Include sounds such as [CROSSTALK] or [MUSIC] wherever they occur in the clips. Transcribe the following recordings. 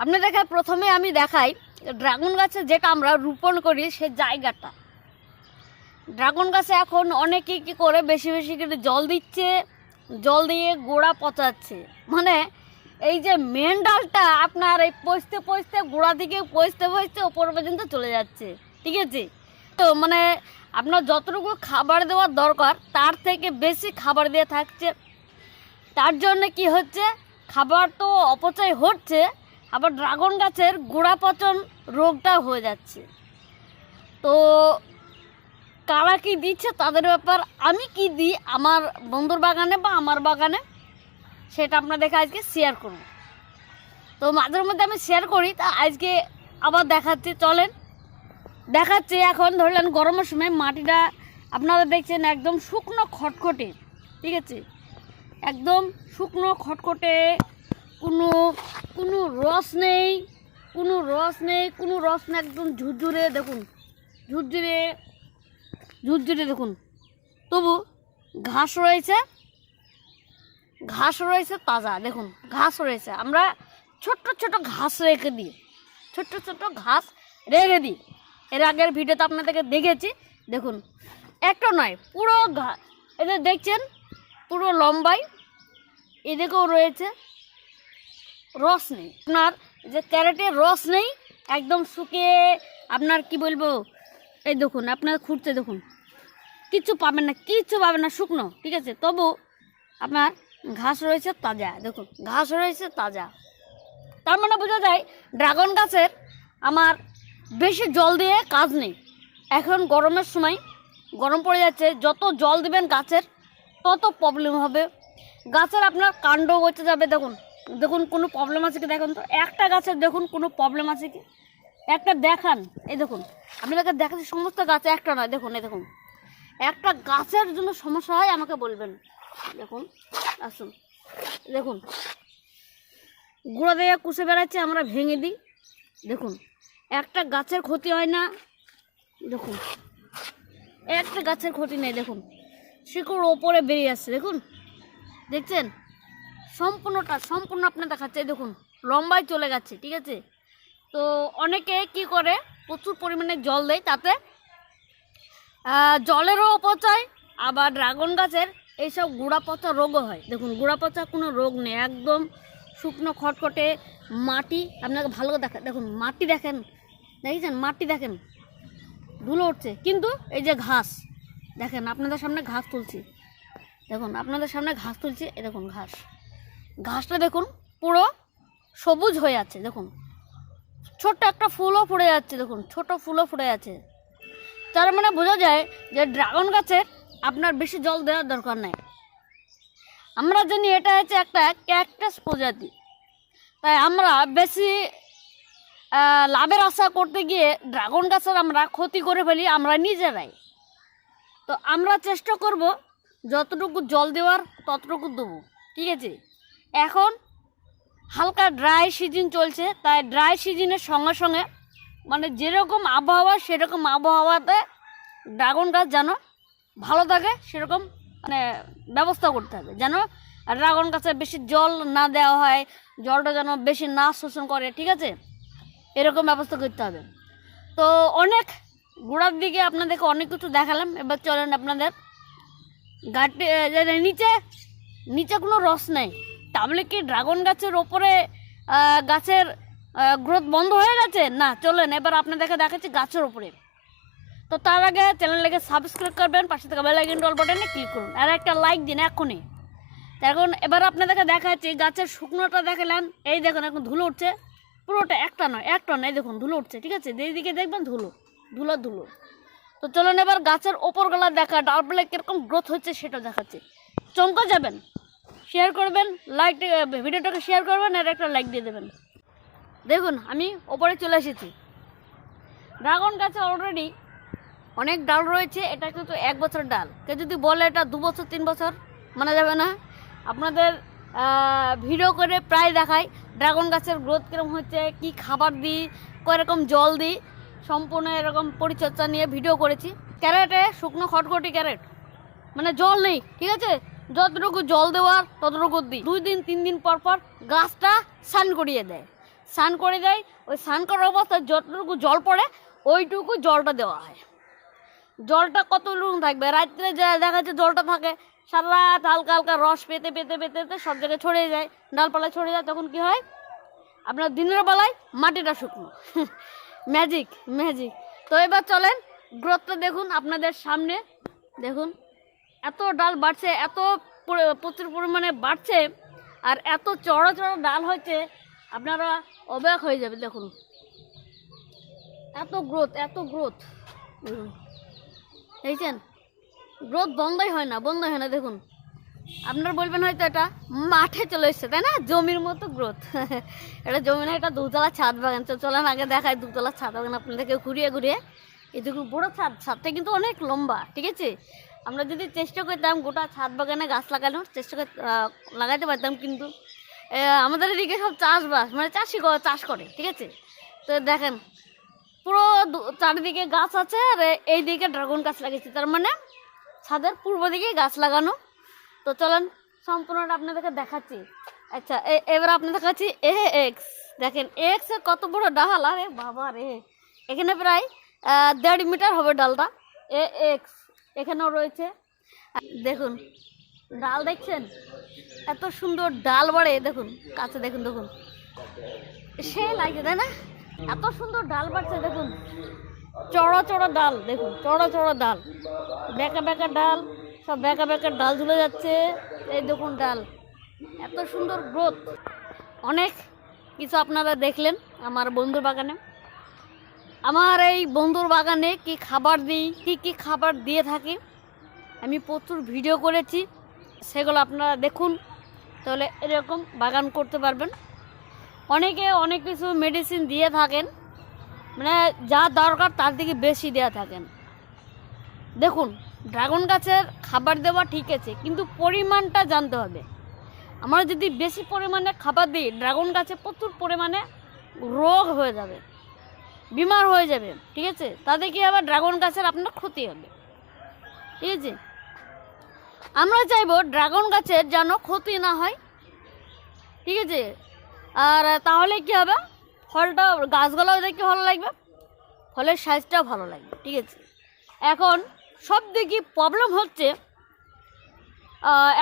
আপনাদেরকে প্রথমে আমি দেখাই ড্রাগন গাছে যেটা আমরা রোপণ করি সে জায়গাটা। ড্রাগন গাছে এখন অনেকে কি করে বেশি বেশি করে জল দিচ্ছে, জল দিয়ে গোড়া পচাচ্ছে। মানে এই যে মেন ডালটা আপনার এই পচতে পচতে গোড়া দিকে পচতে পচতে ওপর পর্যন্ত চলে যাচ্ছে, ঠিক আছে? তো মানে আপনার যতটুকু খাবার দেওয়ার দরকার, তার থেকে বেশি খাবার দিয়ে থাকছে। তার জন্য কি হচ্ছে? খাবার তো অপচয় হচ্ছে আবার ড্রাগন গাছের গোড়া পচন রোগটা হয়ে যাচ্ছে। তো কারা কি দিচ্ছে তাদের ব্যাপার আমি কি দিই আমার বন্ধুর বাগানে বা আমার বাগানে, সেটা আপনাদেরকে আজকে শেয়ার করব। তো মাঝের মধ্যে আমি শেয়ার করি, তা আজকে আবার দেখাচ্ছি, চলেন। দেখাচ্ছি এখন, ধরলেন গরমের সময় মাটিটা আপনারা দেখছেন একদম শুকনো খটখটে, ঠিক আছে? একদম শুকনো খটখটে কোনো কোনো রস নেই, কোনো রস নেই, কোনো রস নেই একদম ঝুরঝুরে, দেখুন, ঝুরঝুরে ঝুরঝুরে দেখুন। তবু ঘাস রয়েছে ঘাস রয়েছে তাজা, দেখুন, ঘাস রয়েছে। আমরা ছোট্ট ছোট ঘাস রেখে দিই, ছোট্ট ছোট ঘাস রেখে দিই। এর আগের ভিডিওতে আপনাদেরকে দেখেছি, দেখুন। একটা নয়, পুরো ঘা এদের দেখছেন, পুরো লম্বাই, এদিকেও রয়েছে রস নেই। আপনার যে ক্যারেটের রস নেই, একদম শুকিয়ে আপনার কি বলব, এই দেখুন, আপনার খুঁড়তে দেখুন। কিচ্ছু পাবেন না, কিচ্ছু পাবেন না, শুকনো, ঠিক আছে? তবু আপনার ঘাস রয়েছে তাজা, দেখুন, ঘাস রয়েছে তাজা। তার মানে বোঝা যায়, ড্রাগন গাছের আমার বেশি জল দিয়ে কাজ নেই। এখন গরমের সময় গরম পড়ে যাচ্ছে, যত জল দিবেন গাছের, তত প্রবলেম হবে। গাছের আপনার কাণ্ড বসে যাবে দেখুন। দেখুন, কোনো প্রবলেম আছে কি? দেখুন তো, একটা গাছের দেখুন, কোনো প্রবলেম আছে কি? একটা দেখান, এই দেখুন, আপনাদেরকে দেখাচ্ছি, সমস্ত গাছে একটা নয়, দেখুন, এই দেখুন। একটা গাছের জন্য সমস্যা হয়, আমাকে বলবেন। দেখুন, আসুন, দেখুন। গুঁড়ো দিয়ে কুষে বেড়াচ্ছে, আমরা ভেঙে দিই, দেখুন। একটা গাছের ক্ষতি হয় না, দেখুন। একটা গাছের ক্ষতি নেই, দেখুন। শিকড় ওপরে বেরিয়ে আসছে, দেখুন। দেখছেন? সম্পূর্ণটা, সম্পূর্ণ আপনার দেখাচ্ছে। দেখুন, লম্বায় চলে গেছে, ঠিক আছে? তো অনেকে কি করে? প্রচুর পরিমাণে জল দেয় তাতে। জলেরও অপচয়, আবার ড্রাগন গাছের এইসব গুঁড়া পচা রোগও হয়। দেখুন, গুঁড়া পচা কোনো রোগ নেই, একদম শুকনো, খটখটে মাটি। আপনাকে ভালো দেখা, দেখুন, মাটি দেখেন, দেখেছেন? মাটি দেখেন, ধুলো উঠছে। কিন্তু এই যে ঘাস, দেখেন, আপনাদের সামনে ঘাস তুলছি। দেখুন, আপনাদের সামনে ঘাস তুলছি এ দেখুন ঘাস। ঘাসটা দেখুন, পুরো সবুজ হয়ে আছে, দেখুন। ছোট্ট একটা ফুলও ফুটে যাচ্ছে, দেখুন ছোট ফুলও ফুটে আছে তার মানে বোঝা যায় যে ড্রাগন গাছের আপনার বেশি জল দেওয়ার দরকার নেই। আমরা জানি এটা হচ্ছে একটা ক্যাকটাস প্রজাতি। তাই আমরা বেশি লাভের আশা করতে গিয়ে ড্রাগন গাছের আমরা ক্ষতি করে ফেলি আমরা নিজেরাই। তো আমরা চেষ্টা করব যতটুকু জল দেওয়ার ততটুকু দেবো, ঠিক আছে? এখন হালকা ড্রাই সিজন চলছে, তাই ড্রাই সিজনের সঙ্গে সঙ্গে মানে যেরকম আবহাওয়া সেরকম আবহাওয়াতে ড্রাগন গাছ যেন ভালো থাকে, সেরকম মানে ব্যবস্থা করতে হবে, যেন ড্রাগন গাছে বেশি জল না দেওয়া হয়, জলটা যেন বেশি না শোষণ করে, ঠিক আছে? এরকম ব্যবস্থা করতে হবে। তো অনেক গোড়ার দিকে আপনাদেরকে অনেক কিছু দেখালাম, এবার চলেন আপনাদের গাটি নিচে নিচে কোনো রস নেই। তাহলে কি ড্রাগন গাছের ওপরে গাছের গ্রোথ বন্ধ হয়ে গেছে? না, চলেন, এবার আপনাদেরকে দেখাচ্ছি গাছের ওপরে। তো তার আগে চ্যানেলটাকে সাবস্ক্রাইব করবেন, পাশে থেকে বেল আইকন ডল বাটনে ক্লিক করুন, আর একটা লাইক দিন এখনই এখন এবার আপনাদেরকে দেখাচ্ছি গাছের শুকনোটা দেখালেন এই দেখুন, এখন ধুলো উঠছে। পুরোটা একটা নয় একটা নয় দেখুন, ধুলো উঠছে, ঠিক আছে? যেদিকে দেখবেন ধুলো ধুলো ধুলো। তো চলুন এবার গাছের ওপর গলা দেখা ডালপালা কীরকম গ্রোথ হচ্ছে সেটা দেখাচ্ছে। চমকা যাবেন? শেয়ার করবেন লাইক ভিডিওটাকে শেয়ার করবেন আর একটা লাইক দিয়ে দেবেন। দেখুন, আমি ওপরে চলে এসেছি। ড্রাগন গাছে অলরেডি অনেক ডাল রয়েছে, এটা কিন্তু এক বছর ডাল। কেউ যদি বলে এটা দু বছর, তিন বছর, মানা যাবে না। আপনাদের ভিডিও করে প্রায় দেখাই ড্রাগন গাছের গ্রোথ কীরকম হচ্ছে, কি খাবার দিই, কীরকম জল দিই, সম্পূর্ণ এরকম পরিচর্যা নিয়ে ভিডিও করেছি। ক্যারেটে শুকনো খটখটি ক্যারেট। মানে জল নেই, ঠিক আছে? যতটুকু জল দেওয়ার ততটুকু দিই। দুই দিন, তিন দিন পর পর গাছটা সান করিয়ে দেয়। স্নান করে দেয়, ওই স্নান করার অবস্থায় যতটুকু জল পড়ে, ওইটুকু জলটা দেওয়া হয়। জলটা কতটুকু থাকবে? রাত্রে যা দেখা যাচ্ছে জলটা থাকে, সারা রাত হালকা হালকা রস পেতে পেতে পেতে পেতে সব জায়গায় ছড়িয়ে যায়। ডালপালা ছড়িয়ে যায়, তখন কি হয়? আপনার দিনের বেলায় মাটিটা শুকনো। [LAUGHS] Magic magic. তো এবার চলেন, গ্রোথটা দেখুন আপনাদের সামনে। দেখুন। এত ডাল বাড়ছে, এত প্রচুর পরিমাণে বাড়ছে আর এত চড়া চড়া ডাল হয়েছে, আপনারা অবাক হয়ে যাবে দেখুন। এত গ্রোথ এত গ্রোথ দেখছেন? গ্রোথ বন্ধই হয় না বন্ধ হয় না, দেখুন। আপনারা বলবেন হয়তো এটা মাঠে চলে এসছে, তাই না? জমির মতো গ্রোথ এটা জমি না এটা দুতলা ছাদ বাগান। চলেন আগে দেখায় দুতলা ছাদ বাগান আপনাদেরকে ঘুরিয়ে ঘুরিয়ে। এটুকু বড় ছাদ, ছাদটা কিন্তু অনেক লম্বা, ঠিক আছে? আমরা যদি চেষ্টা করতাম গোটা ছাদ বাগানে গাছ লাগানোর, চেষ্টা লাগাতে পারতাম কিন্তু আমাদের এদিকে সব চাষবাস মানে চাষি চাষ করে, ঠিক আছে? তো দেখেন, পুরো চারিদিকে গাছ আছে আর এই দিকে ড্রাগন গাছ লাগিয়েছে, তার মানে ছাদের পূর্ব দিকে গাছ লাগানো। তো চলেন, সম্পূর্ণটা আপনাদেরকে দেখাচ্ছি। আচ্ছা এবার আপনাদের দেখাচ্ছি এ এক্স দেখেন এক্সের কত বড় ডাল, আরে বাবা রে। এখানে প্রায় দেড় মিটার হবে ডালটা, এ এক্স এখানেও রয়েছে। দেখুন, ডাল দেখছেন? এত সুন্দর ডাল বাড়ে, দেখুন, কাছে দেখুন দেখুন। সে লাগে তাই না? এত সুন্দর ডাল বাড়ছে, দেখুন। চড়া চড়া ডাল, দেখুন, চড়া চড়া ডাল। বেঁকা বেঁকা ডাল, সব বেঁকা বেঁকা ডাল ঝুলে যাচ্ছে। এই দেখুন ডাল, এত সুন্দর গ্রোথ অনেক কিছু আপনারা দেখলেন আমার বন্ধুর বাগানে আমার এই বন্ধুর বাগানে কি খাবার দিই, কি কি খাবার দিয়ে থাকি? আমি প্রচুর ভিডিও করেছি, সেগুলো আপনারা দেখুন। তাহলে এরকম বাগান করতে পারবেন। অনেকে অনেক কিছু মেডিসিন দিয়ে থাকেন মানে যা দরকার তার থেকে বেশি দেওয়া থাকেন। দেখুন, ড্রাগন গাছের খাবার দেওয়া ঠিক আছে, কিন্তু পরিমাণটা জানতে হবে। আমরা যদি বেশি পরিমাণে খাবার দিই, ড্রাগন গাছে প্রচুর পরিমাণে রোগ হয়ে যাবে। বিমার হয়ে যাবে, ঠিক আছে? তাতে কি আবার ড্রাগন গাছের আপনার ক্ষতি হবে, ঠিক আছে? আমরা চাইব ড্রাগন গাছের যেন ক্ষতি না হয়, ঠিক আছে? আর তাহলে কি হবে? ফলটা গাছগুলোও দেখতে ভালো লাগবে, ফলের সাইজটাও ভালো লাগবে, ঠিক আছে? এখন সব দিকে প্রবলেম হচ্ছে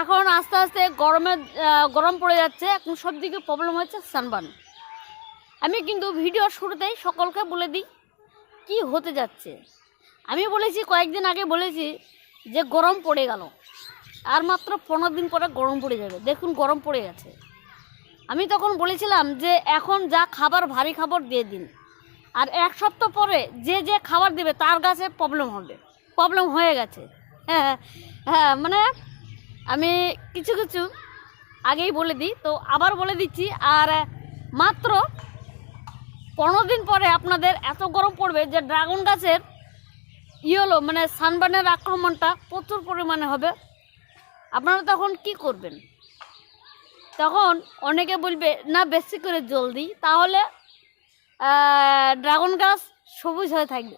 এখন আস্তে আস্তে গরমে গরম পড়ে যাচ্ছে, এখন সব দিকে প্রবলেম হচ্ছে সানবার্ন আমি কিন্তু ভিডিও শুরুতেই সকলকে বলে দিই কি হতে যাচ্ছে। আমি বলেছি, কয়েকদিন আগে বলেছি যে গরম পড়ে গেল। আর মাত্র পনেরো দিন পরে গরম পড়ে যাবে। দেখুন, গরম পড়ে গেছে। আমি তখন বলেছিলাম যে এখন যা খাবার ভারী খাবার দিয়ে দিন। আর এক সপ্তাহ পরে যে যে খাবার দেবে তার কাছে প্রবলেম হবে। প্রবলেম হয়ে গেছে। হ্যাঁ হ্যাঁ মানে আমি কিছু কিছু আগেই বলে দিই। তো আবার বলে দিচ্ছি, আর মাত্র পনেরো দিন পরে আপনাদের এত গরম পড়বে যে ড্রাগন গাছের ইয়েলো মানে সানবার্নের আক্রমণটা প্রচুর পরিমাণে হবে। আপনারা তখন কি করবেন? তখন অনেকে বলবে, না, বেশি করে জল দিই। তাহলে ড্রাগন গাছ সবুজ হয়ে থাকবে।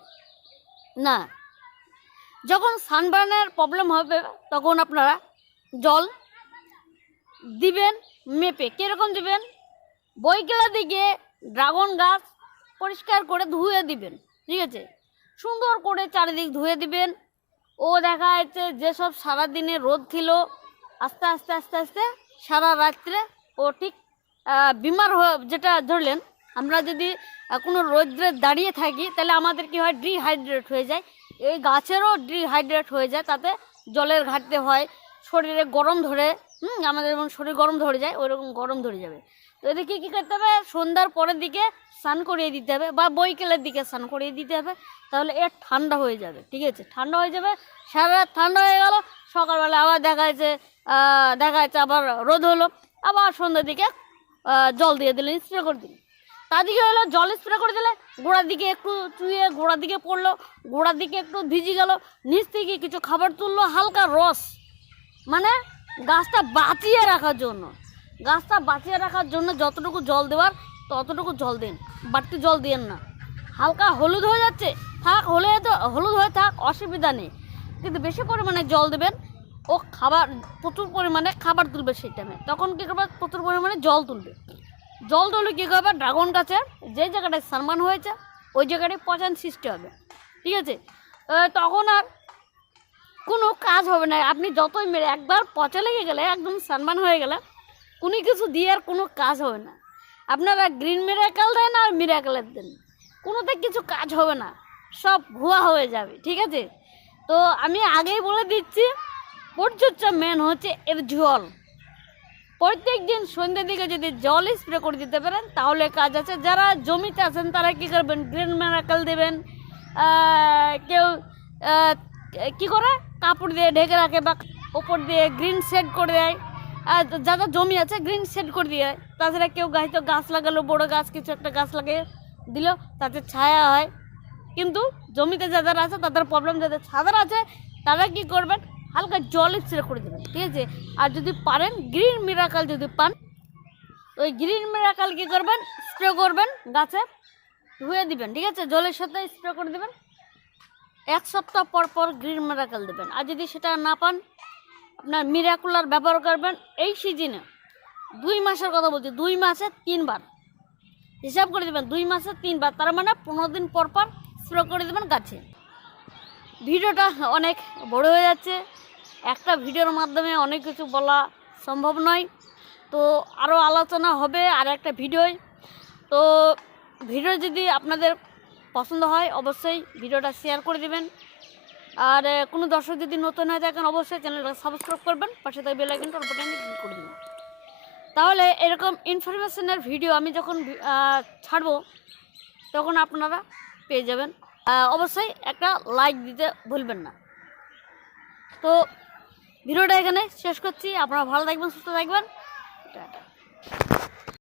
না। যখন সানবার্নের প্রবলেম হবে, তখন আপনারা জল দিবেন, মেপে। কীরকম দিবেন? বইকেলা দিকে ড্রাগন গাছ পরিষ্কার করে ধুয়ে দিবেন, ঠিক আছে? সুন্দর করে চারিদিক ধুয়ে দিবেন। ও দেখা যাচ্ছে যেসব সারাদিনে রোদ ছিল, আস্তে আস্তে আস্তে আস্তে সারা রাত্রে ও ঠিক বিমার যেটা ধরলেন, আমরা যদি কোনো রোদ্রে দাঁড়িয়ে থাকি, তাহলে আমাদের কি হয়, ডিহাইড্রেট হয়ে যায়। এই গাছেরও ডিহাইড্রেট হয়ে যায়, তাতে জলের ঘাটতি হয়, শরীরে গরম ধরে, হুম, আমাদের যেমন শরীর গরম ধরে যায়, ওইরকম গরম ধরে যাবে। তো এদিকে কী করতে হবে? সন্ধ্যার পরের দিকে স্নান করিয়ে দিতে হবে বা বৈকালের দিকে স্নান করিয়ে দিতে হবে। তাহলে এর ঠান্ডা হয়ে যাবে, ঠিক আছে? ঠান্ডা হয়ে যাবে, সারা রাত ঠান্ডা হয়ে গেল, সকালবেলা আবার দেখা যাচ্ছে দেখা যাচ্ছে আবার রোদ হলো, আবার সন্ধ্যার দিকে জল দিয়ে দিলেন স্প্রে করে দিলেন তাদিকে হলো, জল স্প্রে করে দিলে গোড়ার দিকে একটু চুয়ে গোড়ার দিকে পড়ল, গোড়ার দিকে একটু ভিজে গেল, নিচ থেকে কিছু খাবার তুললো, হালকা রস মানে গাছটা বাঁচিয়ে রাখার জন্য। গাছটা বাঁচিয়ে রাখার জন্য যতটুকু জল দেওয়ার, ততটুকু জল দিন। বাড়তি জল দিন না। হালকা হলুদ হয়ে যাচ্ছে, থাক, হলে তো হলুদ হয়ে থাক, অসুবিধা নেই। কিন্তু বেশি পরিমাণে জল দেবেন, ও খাবার, প্রচুর পরিমাণে খাবার তুলবে সেই টাইমে তখন কী করবে? প্রচুর পরিমাণে জল তুলবে। জল তুললে কী করবে? ড্রাগন গাছে যে জায়গাটায় সানমান হয়েছে, ওই জায়গাটায় পচান সৃষ্টি হবে। ঠিক আছে? তখন আর কোনো কাজ হবে না। আপনি যতই মেরে, একবার পচা লেগে গেলে, একদম সানমান হয়ে গেলে কোনো কিছু দিয়ে আর কোনো কাজ হবে না। আপনারা গ্রিন মিরাকেল দেন আর মিরাকেলের দেন। কোনোতে কিছু কাজ হবে না। সব ভুয়া হয়ে যাবে, ঠিক আছে? তো আমি আগেই বলে দিচ্ছি পরিচর্যা মেন হচ্ছে এর জল। প্রত্যেক দিন সন্ধ্যের দিকে যদি জল স্প্রে করে দিতে পারেন, তাহলে কাজ আছে। যারা জমিতে আছেন, তারা কী করবেন? গ্রিন মিরাকেল দেবেন। কেউ কি করে? কাপড় দিয়ে ঢেকে রাখে বা ওপর দিয়ে গ্রিন শেড করে দেয়। যাদের জমি আছে গ্রিন শেড করে দিয়ে দেয় তাছাড়া কেউ হয়তো গাছ লাগালো, বড় গাছ, কিছু একটা গাছ লাগিয়ে দিল, তাতে ছায়া হয়। কিন্তু জমিতে যাদের আছে তাদের প্রবলেম যাদের ছাদের আছে, তারা কি করবেন? হালকা জল স্প্রে করে দেবেন, ঠিক আছে? আর যদি পারেন গ্রিন মিরাকাল যদি পান, ওই গ্রিন মিরাকাল কি করবেন? স্প্রে করবেন, গাছে ধুয়ে দিবেন, ঠিক আছে? জলের সাথে স্প্রে করে দেবেন। এক সপ্তাহ পর পর গ্রিন মিরাকাল দেবেন। আর যদি সেটা না পান আপনার মিরাকুলার ব্যবহার করবেন এই সিজনে। দুই মাসের কথা বলছি, দুই মাসে তিনবার। হিসাব করে দেবেন, দুই মাসে তিনবার। তার মানে পনেরো দিন পর পর স্প্রে করে দেবেন গাছে। ভিডিওটা অনেক বড় হয়ে যাচ্ছে। একটা ভিডিওর মাধ্যমে অনেক কিছু বলা সম্ভব নয়। তো আরও আলোচনা হবে আর একটা ভিডিওয় তো ভিডিও যদি আপনাদের পছন্দ হয়, অবশ্যই ভিডিওটা শেয়ার করে দেবেন। আর কোনো দর্শক যদি নতুন হয়ে থাকেন, অবশ্যই চ্যানেলটা সাবস্ক্রাইব করবেন, পাশে থেকে বেল আইকনটা অল্প ক্লিক করে দেবেন। তাহলে এরকম ইনফরমেশনের ভিডিও আমি যখন ছাড়বো, তখন আপনারা পেয়ে যাবেন। অবশ্যই একটা লাইক দিতে ভুলবেন না। তো ভিডিওটা এখানে শেষ করছি। আপনারা ভালো থাকবেন, সুস্থ থাকবেন।